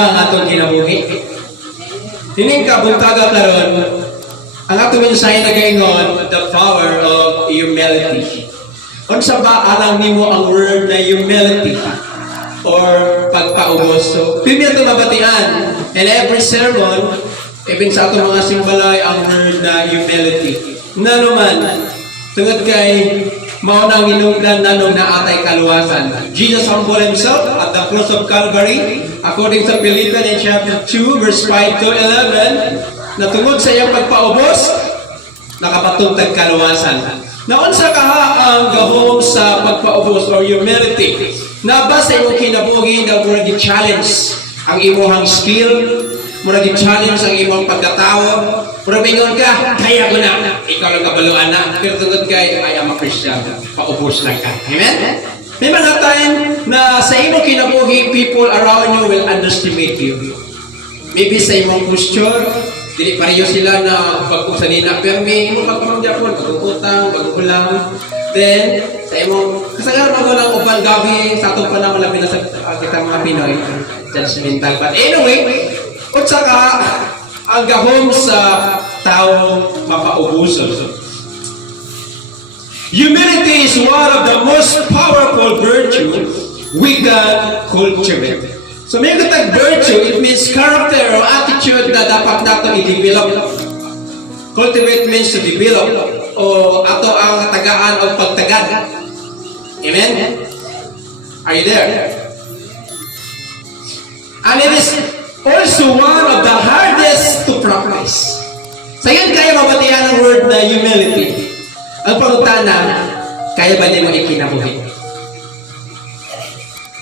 ang atong kinabuhi. Hining kabuntaga karon, ang atong mensahe nagaingon, the power of humility. Unsa ba alam nimo ang word na humility or pagpaubos? So, pili ito mabatian. In every sermon, even sa atong mga simbalay, ang word na humility. Na naman, tungod kay maunang inungdan nanong naatay kaluwasan. Jesus humbled himself at the cross of Calvary, according to Philippians in chapter 2, verse 5 to 11, na tungod sa iyang pagpaubos, nakapatungtag kaluwasan. Naunsa ka ang gahom sa pagpaubos or humility? Na ba sa imong kinabuhi na murag i-challenge ang imong skill, murag i-challenge ang imong pagkatao, murag ingon ka, kaya ko na, ikaw lang kabaluan na, pero tungod kay, I am a Christian, paubos lang ka. Amen? May mga time na sa imong kinabuhi, people around you will underestimate you. Maybe sa imong posture, dili pareho sila na pagpugsanina, pero may imong pagpamanggyapon, pagkukutang, pagkulang. Then, sa imong, kasagaran ako ng upan gabi, sa itong panahon labi na sa kita mga Pinoy, judgmental. But anyway, kung saka, ang gahom sa tao mapaubuson. Humility is one of the most powerful virtue we can cultivate. So may katag virtue, it means character or attitude na dapat nato i-develop. Cultivate means to develop o ato ang tagaan o pagtagad. Amen? Are you there? And it is also one of the hardest to practice. Sa yun kaya mabatihan ang word na humility. Ang pangutana, kaya ba niya makikinabuhi?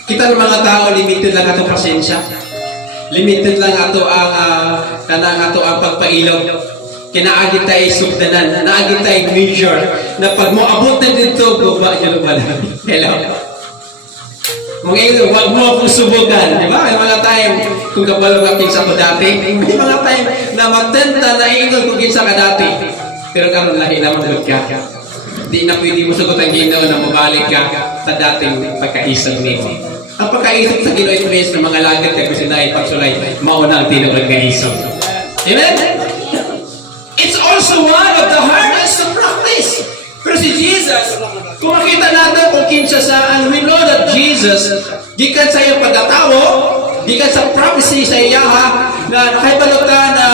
Kita ng mga tao, limited lang ato pasensya. Limited lang ato ang pagpailog. Kinaagit tayo sugdanan, naagit tayo measure, na pag moabot na dito, guba nyo lumalang. Hello? Huwag mo akong subukan. Di ba? May mga time, kung kabalong aking sa ko dati, may mga time na magtenta na ingon kung kinsa ka dati. Pero karon lahi na magod ka. Di na pwede mo sugot ang Ginoo na mabalik ka sa dating pagkaisag nito. Ang pagkaisag sa Ginoo is ng mga lagat na kusinay pagsulay, mauna ang tinuod nga isog. Amen? It's also one of the hardest to practice. Pero si Jesus, kung makita natin kung kinsa saan, we know that Jesus, gikan sa iyong pagkatawo, gikan sa prophecy sa iyaha, na nakahibalota na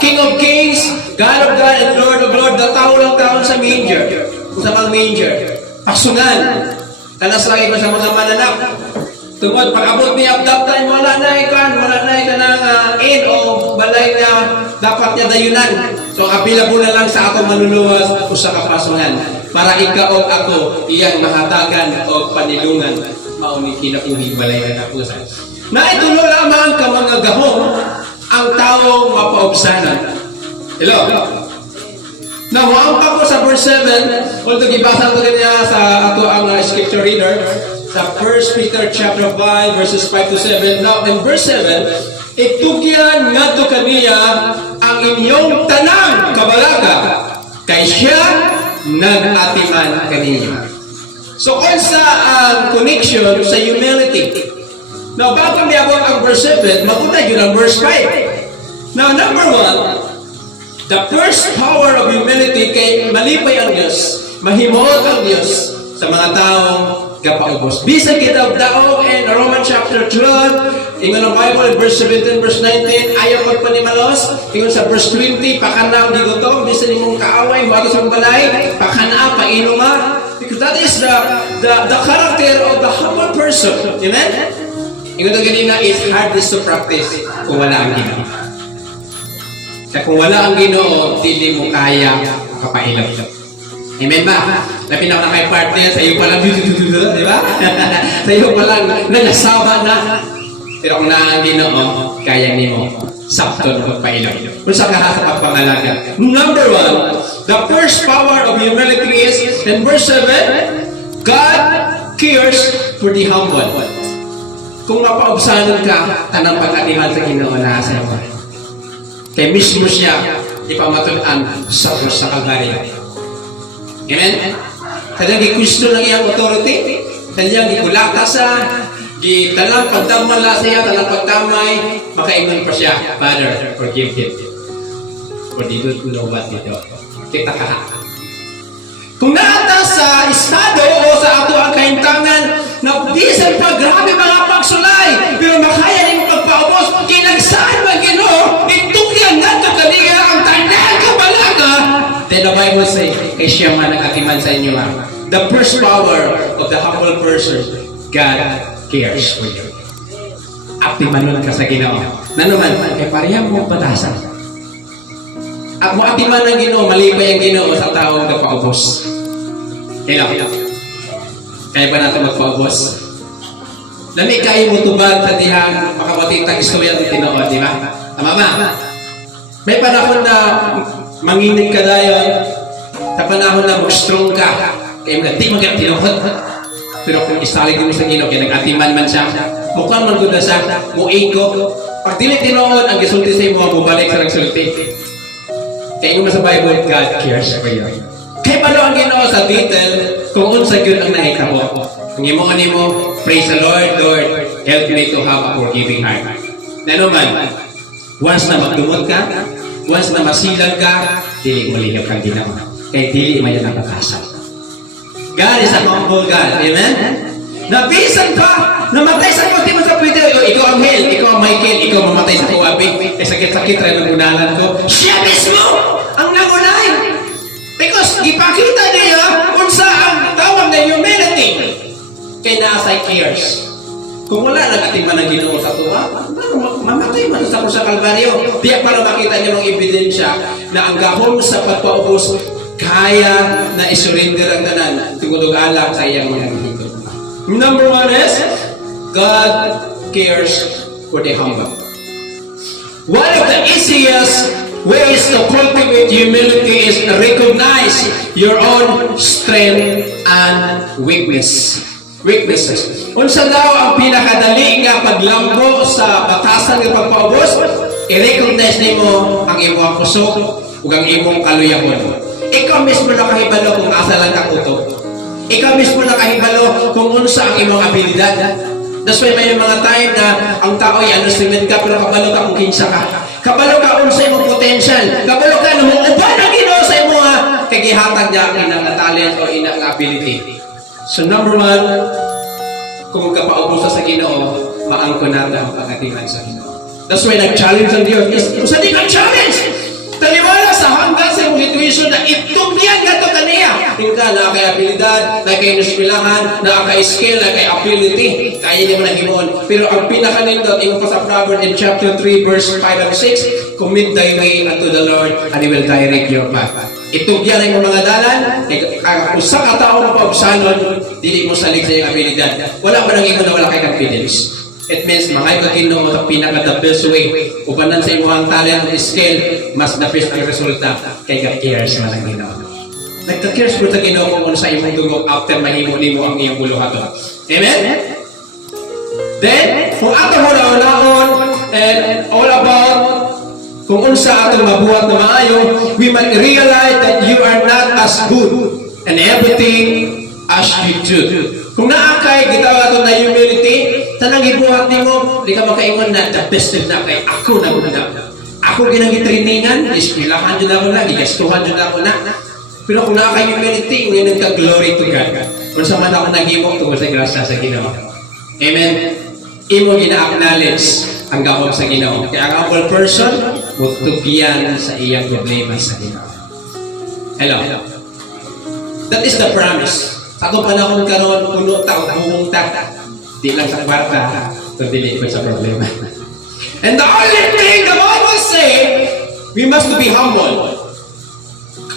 King of Kings, God of God, and Lord of Lord, na tao lang taon sa manger, sa mga manger. Paksungan, kanas lagi ko sa mga mananap. Tungod, pag-abot niya up that time, wala na ikan ng in o balay na dapat niya dayunan. So, available na lang sa atong manuluwas o sa kapasungan. Para ikaw o ako, iyang mahatagan o panilungan. Mauni kinapuhi balay na napusan. Na itulo lamang ka mga gahom ang taong mapaubsanan. Hello? Now, maampa ko sa verse 7, although gibasa ko rin niya sa ato ang scripture reader, sa 1 Peter chapter 5, verses 5 to 7. Now, in verse 7, itugyan nga to kaniya ang inyong tanang kabalaga, kay siya nag-atiman kaniya. So, kung sa connection sa humility. Now, bago niabot ang verse 7, mapunta yun ang verse 5. Now, number 1, the first power of humility kay malipay ang Diyos, mahimuot ang Diyos sa mga taong kapaubos. Bisag kita daw in Romans chapter 12, ingon ang Bible in verse 17, verse 19, ayaw magpanimalos. Ingon sa verse 20, pakanaw di gutom, bisan imong kaaway, huwag sa balay, pakana, painuma. Because that is the character of the humble person. Amen? Ingon ang ganina is hardest to practice kung wala ang Ginoo. Kaya kung wala ang Ginoo, dili mo kaya makapailaw. Amen ba? Labi na ako na kay partner, sa iyo pa lang, di ba? Sa iyo pa lang, nangasaba na. Pero kung na ang Ginoo, kaya ni mo, sakto na magpailaw. Kung sa kaha sa pagpangalaga. Number 1, the first power of humility is, in verse 7, God cares for the humble. Kung mapaubsanan ka, tanang pag-anihan sa Ginoo na sa iyo. Kaya mismo siya, ipamatunan sa Kalbaryo. Amen? Kanyang gikusto ng iyang authority, kanyang gikulata sa Talang pagdamala siya, talang pagdamay, makaingon pa siya, Father, forgive him. For they don't know what they do. Kita ka. Kung naata sa estado o sa ato ang kaintangan, na bisan pa grabe mga pagsulay, pero makaya ni mo pagpaubos, kinagsaan man Ginoo, itugyan nga ito kaniya ang tanan kabalaga. Then the Bible say, kay siya man nagatiman sa inyo lang. The first power of the humble person, God cares for you. Atiman ka sa Ginoo. Nanuman, kay parehang mo patasan. At mo atiman ng Ginoo, malipay ang Ginoo sa taong nagpaubos. Hello. Kaya ba natin magpaubos? Lami kayo mo tubag sa dihang makamatitang istorya ng Tinoo, di ba? Tama ba? May panahon na manginig ka dayon, sa panahon na mag-strong ka, kaya mga di magandang tinuhod. Pero kung isalig mo sa Ginoo, kaya nag-atiman man siya, mukhang maganda siya, muiko. Pag dili tinuhod, ang gisulti sa imo, bumalik sa nagsulti. Kaya mo sa Bible, God cares for you. Kaya pala ang Ginoo sa detail, kung unsa gyud ang nahitabo. Kung imo kanimo, praise the Lord, Lord, help me to have a forgiving heart. Ano man, once na magdumot ka, once na masilag ka, dili mo lihap kang Ginoo. Kaya dili man yan napatasan. God is a humble God. Amen? Nabisan pa, namatay sa konti mo sa pwede. Ikaw ang Hel, ikaw ang Michael, ikaw mamatay sa kuwabi. Sakit-sakit rin ang unalan ko. Siya mismo ang nangunay. Because ipakita niya kung saan tawag na humility. Kaya naasay cares. Kung wala nag-atiman ng Ginoo sa tuwa, mamatay man sa krus sa Kalbaryo. Diya para makita niyo ng ebidensya na ang gahom sa pagpaubos kaya na isurrender ang tanan tungod og alak sa iyang mga higit. Number 1 is God cares for the humble. One of the easiest ways to cultivate humility is recognize your own strength and weaknesses. Unsa daw ang pinakadali nga paglambo sa batasan ng pagpaubos? I-recognize nimo ang imong kusog ug ang imong kaluyahon. Ikaw mismo nakahibalo kung asa lang kakuto. Ikaw mismo nakahibalo kung unsa ang imong abilidad. That's why may mga time na ang tao ay underestimate ka pero kabalo ka kung kinsa ka. Kabalo ka unsa imong potential. Kabalo ka no uban ang Ginoo sa imong kagihatag niya inang talent o inang ability. So number 1, kung kapaubos sa Ginoo, maangkon natin ang pagatiman sa Ginoo. That's why nag-challenge ang Diyos. Usa di kang challenge. Taliwala sa hanggang sa imong situation na itugyan ka to kaniya. Tingka na kay abilidad, na kay nusmilahan, na kay skill, na kay ability. Kaya niyo man himon. Pero ang pinakanindot, imo pa sa Proverbs in chapter 3, verse 5 and 6, commit thy way unto the Lord, and He will direct your path. Itugyan ang mga dalan, usa ka tao na paubsanon, dili mo salig sa iyong abilidad. Wala man ang imo na wala kay confidence. It means mga Ginoo sa pinaka the best way. Ubanan sa imong talent o skill, mas the best ang resulta kay God cares man ang Ginoo. Nagka-cares po sa Ginoo kung ano sa imong dugog after mahimo nimo ang iyong buluhaton. Amen? Then, kung ato mo naon and all about kung unsa atong mabuhat na maayo, we might realize that you are not as good and everything as you do. Kung naakay, gitawag ato na humility, tanang ibuhat nimo, di ka makaingon na the best na kay ako na muna. Ako ginagi-trainingan, ispilahan dyan ako na, igastuhan dyan ako na. Pero kung naakay humility, ngayon nagka-glory to God. Kung sa man ako nag-imok, tungkol sa grasya sa Ginoo. Amen? Imo gina-acknowledge ang gawag sa Ginoo. Kaya ang humble person, mutugyan sa iyang problema sa Ginoo. Hello? That is the promise. Sa itong panahon karon puno ta o buong ta. Di lang sa kwarta, kundi ko sa problema. And the only thing the Bible say, we must be humble.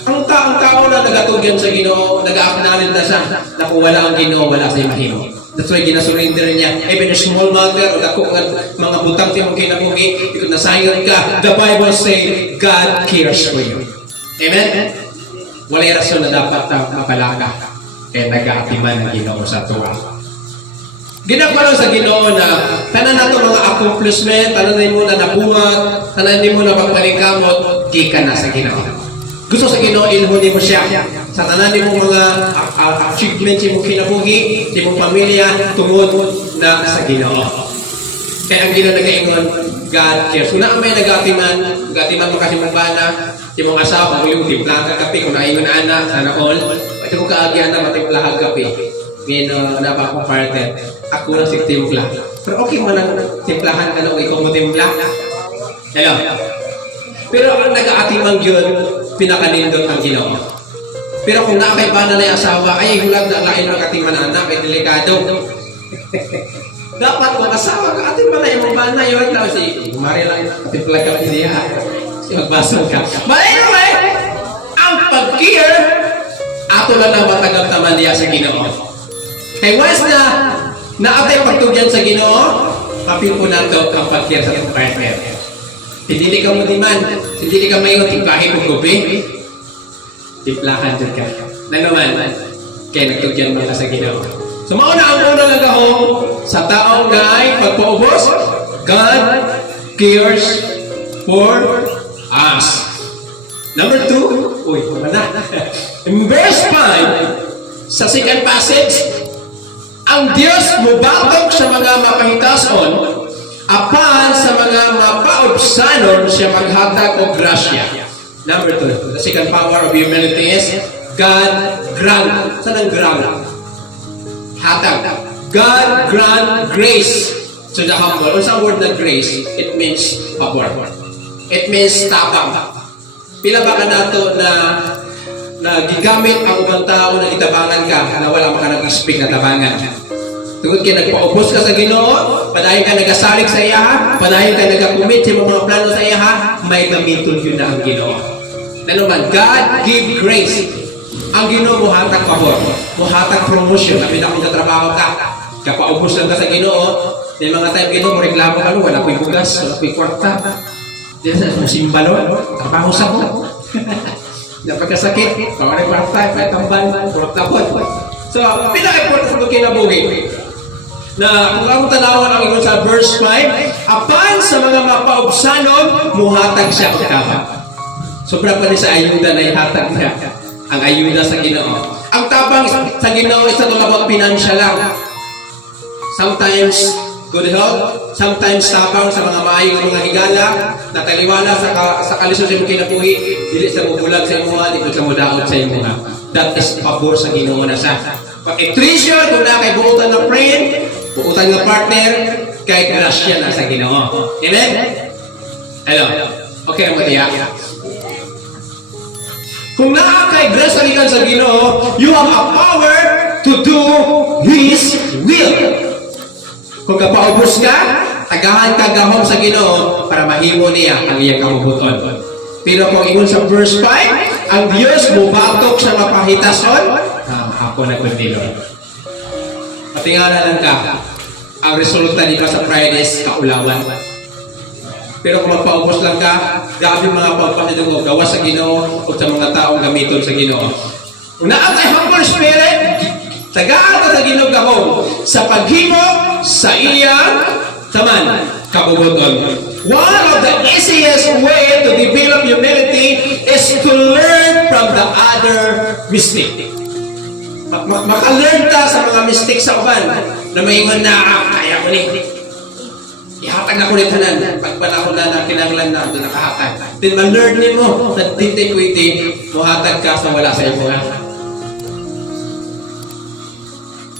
Ang tao na nagatugyan sa Ginoo, nag-acknowledge na siya na kung wala ang Ginoo, wala sa mahimo. That's why ginasurrender niya. Even a small matter o dako mga butang timong kinabuhi, ikaw nasayang ka, the Bible say, God cares for you. Amen? Walay rason na dapat mapalaka. Kaya nag-aatiman ng Ginoo sa tuwa. Ginagpalo sa Ginoo na tanan nato mga accomplishment, tanan mo na nabuhat, tanan mo na pagpalikamot, gikan na sa Ginoo. Gusto sa Ginoo ilhon mo siya sa tanan ni mong mga achievements imong kinabuhi, imong pamilya tungod na sa Ginoo. Kaya ang Ginoo nagaingon, God cares. Kung na may nagatiman mo kasi mong bana, imong asawa, kung yung timplahan ka kape, kung naingon na anak, sana all, at kung kaagyan na matimplahan kape, ngayon na ba akong partner, ako lang si timpla. Pero okay mo nang timplahan ka na, o ikaw mo timpla. Hello? Pero ang nag-aatimang yun, pinakanindot ang Ginoo. Pero kung nakay bana na yung asawa, ay hulag na lain ng ating anak, ay delikado. Dapat kung asawa ka, ating pala yung bana yun, daw si Mari lang, ating pala ka hindi ha. Magbasal ka. But anyway, ang pag-care, ato lang na matagap naman niya sa Ginoo. Kaya once na naatay pagtugyan sa Ginoo, kapil po nato ang pag-care sa itong partner. Hindi ka mo diman, hindi ka mayon, timplahin mo gabi, timplahan dyan ka. Na naman, kaya nagtugyan mo ka sa Ginoo. So mauna ang unang nagahong sa taong na ay pagpaubos, God cares for us. Number 2, in verse 5, sa second passage, ang Diyos mubatok sa mga mapahitason, apan sa mga mapaubsanon siya maghatag o grasya. Number 2, the second power of humility is God grant. Saan ang grant? Hatag. God grant grace to the humble. Or sa word na grace, it means favor. It means tabang. Pila ba ka nato na gigamit ang ubang tao na itabangan ka na wala maka nag-speak na tabangan. Tungod kayo nagpaubos ka sa Ginoo, padayon ka nagasalig sa iya, padayon ka nagakumit sa mga plano sa iya, may gamiton yun na ang Ginoo. Ano man, God give grace. Ang Ginoo muhatag pabor, muhatag promotion. Kapit akong katrabaho ka, kapaubos lang ka sa Ginoo, may mga time Ginoo mo reklamo ka, wala ko'y bugas, wala ko'y kwarta. Diyan sa simbalon, trabaho sa ko. Napagkasakit, kawan ng kwarta, kahit tambal, kurap kapot. So, pinaka-important mo kinabuhi na kung ang tanawan ang ingon sa verse 5, apan sa mga mapaubsanon, muhatag siya katawan. Sobra pa rin sa ayuda na ihatag niya. Ang ayuda sa Ginoo. Ang tabang sa Ginoo is not about financial lang. Sometimes, good health. Sometimes, tabang sa mga maayong mga higala na taliwala sa kalisod sa mga kinabuhi. Dili sa mubulag sa imuha, dito sa mudaot sa imuha. That is pabor sa Ginoo na sa. Pag-treasure, kung na kay buutan ng friend, buutan ng partner, kay grasya na sa Ginoo. Amen? Hello? Okay, mo tiyak. Kung nakakay grasya sa Ginoo, you have a power to do His will. Kung kapaubos ka, tagahan ka gahom sa Ginoo para mahimo niya ang iyang kamubuton. Pero kung ingon sa verse 5, ang Diyos mubatok sa mapahitason, ako na kundilo. Patingala lang ka, ang resulta nito sa Fridays, kaulawan. Pero kung magpaubos lang ka, gabi mga pagpapalidugo, gawa sa Ginoo o sa mga taong gamiton sa Ginoo. Kung naatay humble spirit, tagaan ka sa Ginoo gahom sa paghimo sa iyang taman, kabubuton. One of the easiest way to develop humility is to learn from the other mistake. Maka-learn ka sa mga mistakes sa uban na maingon na, kaya ko ni. Ihatag na ko rin tanan. Pagpala ko na kinanglan na, doon nakahatag. Then ma-learn din mo na tinti-kwiti, muhatag ka sa wala sa iyo.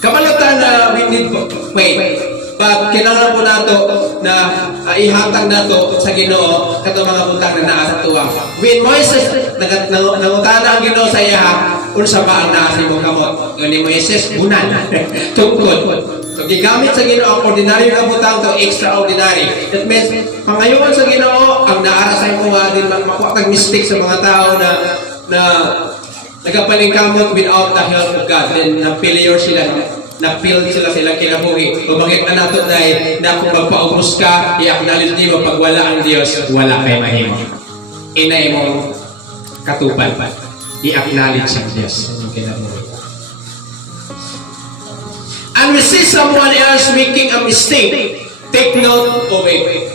Kamalatan na we need faith. But kailangan po nato na ihatag nato sa Ginoo kato mga buntag na naa sa tuwa. When Moises nangutana ang Ginoo sa iya, unsa ba ang naa sa imong kamot? Ni Moises bunan. Tungkod. So gigamit sa Ginoo ang ordinary nga butang to extraordinary. That means pangayoon sa Ginoo ang naara sa imong din makuha tag mistake sa mga tao na nagapalingkamot without the help of God. Then na-failure sila, na-fail sila silang kinabuhi. Pumagit na nato na kung magpaubos ka, i-acknowledge niyo pag wala ang Diyos, wala kay mahimo. Inay mong katupan. I-acknowledge ang Diyos. And we see someone else making a mistake, take note of it.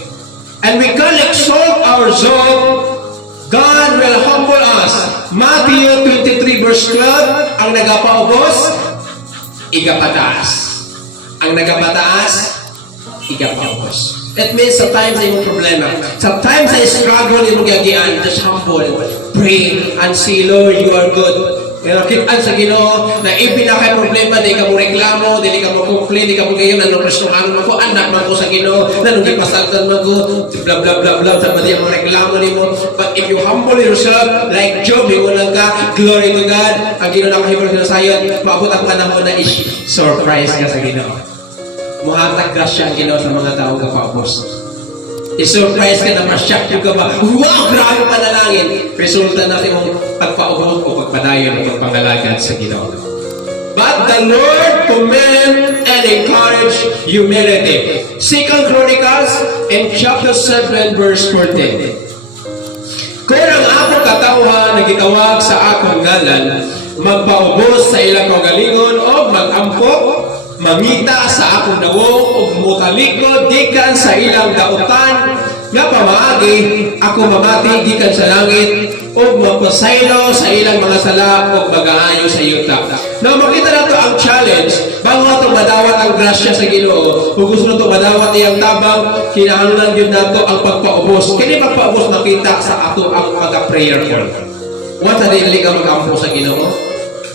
And we can exalt our soul, God will humble us. Matthew 23 verse 12, ang nagapaubos, igapataas. Ang nagapataas, igapaubos. That means sometimes ay mong problema. Sometimes ay struggle yung gagian. Just humble. Pray and say, Lord, you are good. Pero kitaan sa Ginoo na ipinakay problema, di ka mo reklamo, di ka mo complain, di ka mo kayo, nanong restoran mo ko, anak man ko sa Ginoo, nanong ipasaltan mo ko, blah, blah, blah, blah, sa di mo reklamo ni mo. But if you humble yourself, like Job, himulang ka, glory to God, ang Ginoo nakahibol na sayon, maabot ang panahon na is-surprise ka sa Ginoo. Muhatag grasya ang Ginoo sa mga tao kapaubos. I-surprise ka na ma-shock yung ka ba? Wow! Grabe panalangin! Resulta natin mong pagpaubos o pagpadayon o pagpangalagad sa Ginoo. But the Lord commend and encourage humility. 2 Chronicles in chapter 7 verse 14. Kung ang ako katauhan na gitawag sa akong ngalan, magpaubos sa ilang kagalingon o mag-ampok, mamita sa akong dawong o mutalikod gikan sa ilang dautan nga pamaagi ako mamati gikan sa langit o magpasaylo sa ilang mga sala o mag-aayo sa yuta. Now makita na to ang challenge bago na ito madawat ang grasya sa Ginoo. Kung gusto na ito madawat iyang tabang, kinahanglan yun na ito ang pagpaubos. Kini pagpaubos makita sa ato ang mag-prayer call. Once na dinali ka mag-ampo sa Ginoo,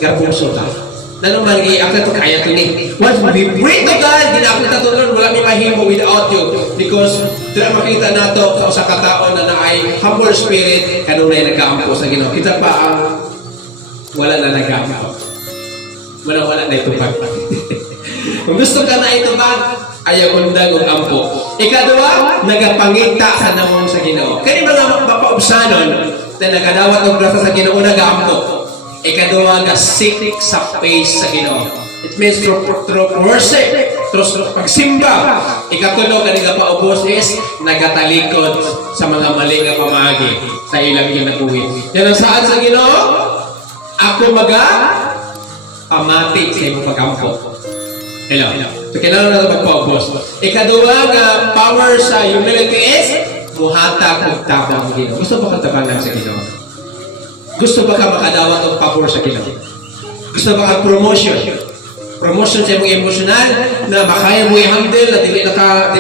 garpuso ka. Nanong mangi, ako ito kaya ito ni. Once we pray to God, ginakita ito nun, wala may mahimo without you. Because, doon makita na ito sa kataon na ay humble spirit, kanunay nag-aampo sa Ginoo. Kita pa ang wala na nag-aampo. Wala na ito pag. Kung gusto ka na ito pag, ayaw undang ng ampo. Ikadua, nagapangita sa namong sa Ginoo. Kaya mga mapaubsanon na nagadawat ng grasa sa Ginoo, nag-aampo. Ikadua, na-seek sa face sa Ginoo. It means through worship, through pagsimba. Ikatulo, kanina paubos is nagatalikod sa mga mali nga pamagi sa ilang ginabuhi. Yan ang saan sa Ginoo? Ako amati sa imong pag-ampo. Hello. So, kailangan na ito magpaubos. Ikadua, nga power sa humility is muhatag og tabang Ginoo. Gusto ba kang tabangan sa Ginoo? Gusto ba ka makadawat ng pabor sa Ginoo? Gusto ba ka promotion? Promotion sa imong emosyonal na makaya mo i-handle na dili na ka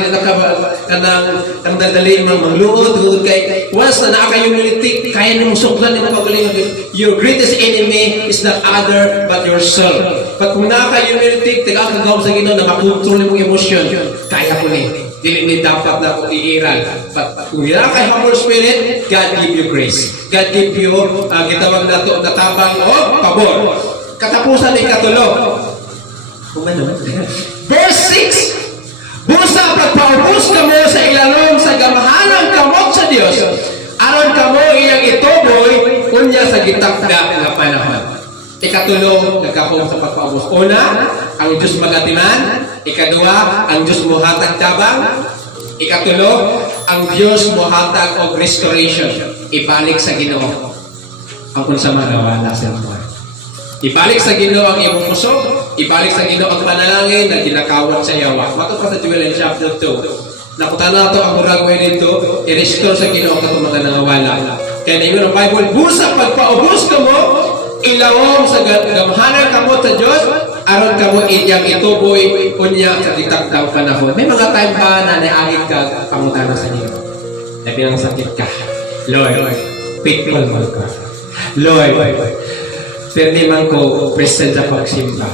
kanang dadali mga mangluod tungod kay once na naa kayo humility kaya nimo suklan nimo pagalingon. Your greatest enemy is not other but yourself. But kung naa kayo humility taga-agaw sa Ginoo na makontrol imong emosyon, kaya ko ni. Dili ni dapat na kung iiral. But kung hila kay humble spirit, God give you grace. God give you, gitawag na ito, natabang o pabor. Katapusan ni katulo. Verse 6. Busa pagpaubos kamo sa ilalom sa gamahanang kamot sa Dios. Aron kamo iyang ituboy, unya sa gitakda nga panahon. Ikatulo, nagkahom sa pagpaubos. Una, ang Diyos magatiman. Ikadua, ang Diyos muhatag tabang. Ikatulo, ang Diyos muhatag og restoration. Ibalik sa Ginoo ang kung sa manawala sa mga. Ibalik sa Ginoo ang iyong puso. Ibalik sa Ginoo ang panalangin na ginakawat sa yawa. Mato pa sa Joel chapter 2. Nakutan na ito ang muragway nito. I-restore sa Ginoo ang katong mga nangawala. Kaya na ang Bible, busa pagpaubos ka mo, ilawom sa gamhanan kamot sa Diyos, aron kamo iyang ituboy unya sa ditagtang panahon. May mga time pa na naagit ka pangutana sa Ginoo. Na pinang sakit ka. Lord, faithful man ka. Lord, pwede man ko present sa pagsimba.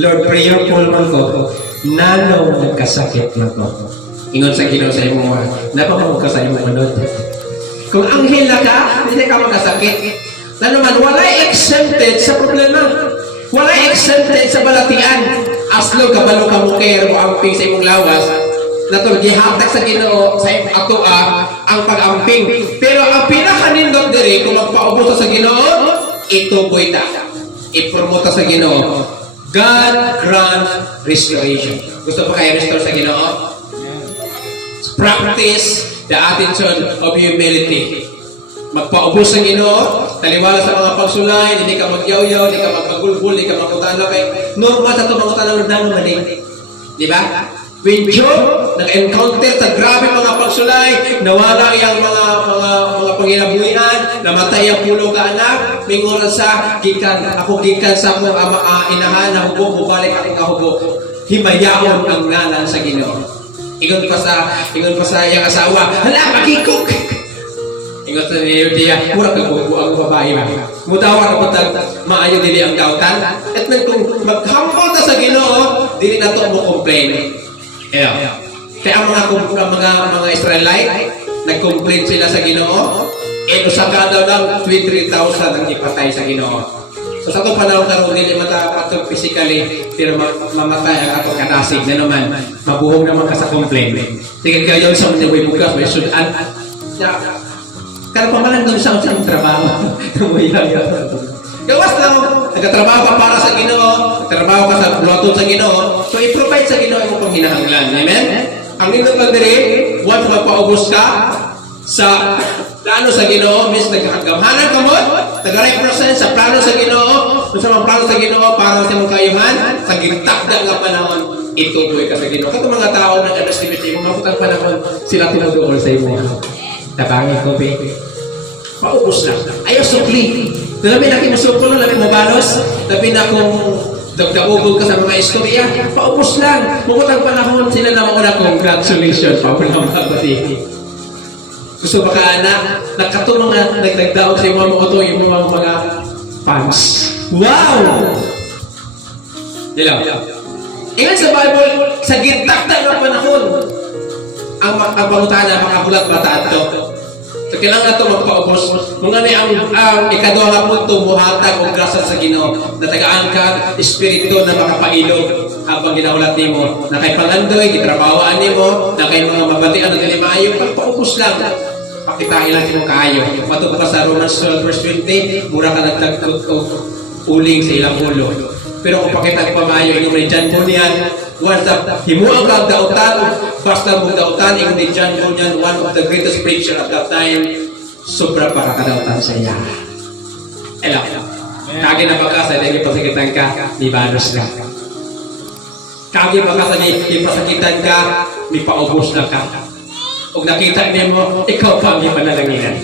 Lord, prayerful man ko. Nanaw nagkasakit na ko. Ingon sa Ginoo sa imo napamamog ka sa imo manod. Kung anghel na ka, hindi ka magkasakit. Na naman, walay exempted sa problema. Walay exempted sa balatian. Aslo, kabalo ka mo kayo, amping sa imong lawas, na ito, gihatak sa Ginoo, sa ato ang pag-amping. Pero ang pinakanindot diri, kung magpaubos sa Ginoo, ito boy ta. I-promote sa Ginoo. God grant restoration. Gusto pa kayo restore sa Ginoo? Practice the attitude of humility. Magpaubos sa Ginoo, taliwala sa mga pagsulay, hindi ka magyaw-yaw, hindi ka magpagulbul, hindi ka magutana kay normal sa ito magutana ng dano mali. Di ba? When Job nag-encounter sa grabe mga pagsulay, nawala iyang mga panginabuhian, namatay ang pulo ka anak, minguran sa gikan sa akong inahan na hubo mubalik akong kahubo. Himayaon ang ngalan sa Ginoo. Ingon pa sa iyang asawa, hala magikok. Ingon sa niyo diya, mura ka hubo ang babae ba. Mudawar ang patag maayo dili ang dautan. At nang kung maghambal ka sa Ginoo, dili na to mo complain. Kaya ang mga Israelite, nag-complain sila sa Ginoo, usaka daw lang 23,000 ang ipatay sa Ginoo. So sa itong panahon karon dili matapatog physically, pero mamatay ang ato kanasig na naman. Mabuhog naman ka sa complain. Tingin kayo sa mga may bukas, may sudan. Karang pamalang doon sa trabaho. Gawas lang, nagtatrabaho ka para sa Ginoo, nagtatrabaho ka sa bloton sa Ginoo, so i-provide sa Ginoo ang kung hinahanglan. Amen? Ang nindot lang diri, once magpaubos ka sa plano sa Ginoo, means nagkagamhanan ka mo, nag-represent sa plano sa Ginoo, kung sa mga plano sa Ginoo para sa mga kayuhan, sa gitakda nga panahon, ituloy ka sa Ginoo. Kato mga tao na underestimate mo, mabutang panahon, sila tinudool sa imo. Tabangin ko, baby. Paubos lang. Ayaw sukli. Labi na kimusuklo, labi mo balos, labi na kung dagdagugol ka sa mga istorya, paubos lang. Mabutang panahon, sila na mauna, congratulations, papulang magpatiki. Gusto ba ka, anak? Nakatulong nga, nagdagdaog sa mga moto, yung mga fans. Wow! Dilaw. Ingat sa Bible, sa gitakda ng panahon, ang pangutana, makabulat bataan to. So, kailangan ito magpaubos. Mga ni ang ikaduha nga punto, buhatag o grasa sa Ginoo. Natagaan ka, espiritu na makapailog habang ginaulat ni mo. Na kay pangandoy, gitrabawaan ni mo, na kay mga mabatian na dili maayo, pagpaubos lang. Pakitain lang mo kaayo. Matupad pa sa Romans 12 verse 20, mura ka nagtagtog o uling sa ilang ulo. Pero kung pakita pa maayo, yung may John Bunyan, once himuang ka ang dautan, basta mong dautan, yung ni John Bunyan, one of the greatest preacher at that time, sobra para kadautan sa iya. Hello. Kagi na baka dahil ipasakitan ka, ibanos ka. Kagi baka sa ipasakitan ka, may paubos na ka. Kung nakita niyo mo, ikaw pa ang ipanalaginan.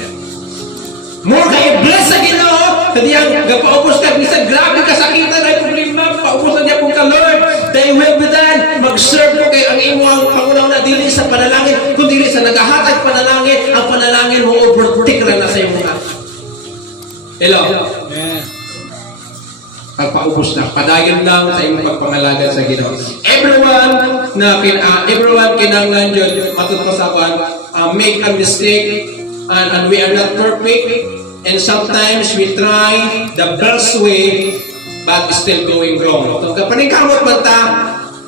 More kayo bless sa Ginoo, kadiyang gapaubos ka, bisa grabe kasakitan ay problema, paubusan niya kung ka Lord. Dahil will be done, mag-serve mo kayo ang imuang pangunaw na dili sa panalangin, kung dili sa nagahatag panalangin, ang panalangin mo overtake lang na sa iyong mga. Hello? Pagpaubos na, padayon lang sa iyong pagpangalagan sa Ginoo. Everyone kinanglan yun, matutusapan, make a mistake, and we are not perfect, and sometimes we try the best way, but still going wrong. So, paningkamot man ta,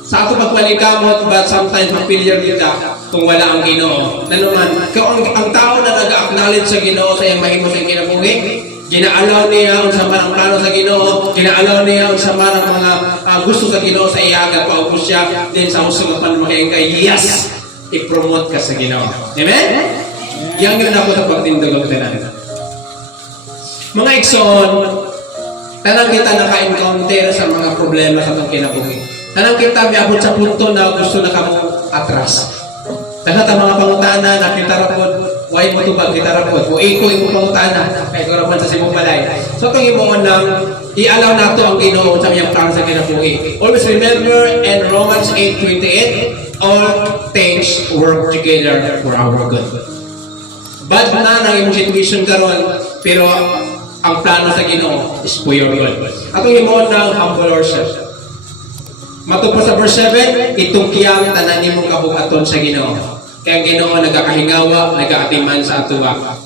sa ato magpaningkamot, but sometimes ma-failure kita kung wala ang Ginoo. Nanuman, kung ang tao na nag-acknowledge sa Ginoo sa iyang mahimo sa kinabuhi, ginaalaw niya sa marang plano sa Ginoo, ginaalaw niya sa marang mga gusto sa Ginoo sa iyaga, paubos siya, din sa usong na panumakayang kay, yes, i-promote ka sa Ginoo. Amen? Yang yun ako sa pagtindog ang tanan. Mga ikson, tanang kita naka-encounter sa mga problema sa itong kinabuhi. Tanang kita may abot sa punto na gusto na kamo atras. Tanang mga pangutana na kita rapod, why mo tubag kita rapod, o iko pangutana, kaya ko rapod sa simong balay. So itong imoon lang, i-allow na ito ang Ginoo sa miyang plano sa kinabuhi. Always remember in Romans 8:28, all things work together for our good. Bad na ng imong situation karon, pero ang plano sa Ginoo is for your good. Atong imoon ng humble yourself. Matupad sa verse 7, itong kiyang tanan nimong kabuhaton sa Ginoo. Kaya ang Ginoo nagakahingawa, nagaatiman sa atuwa.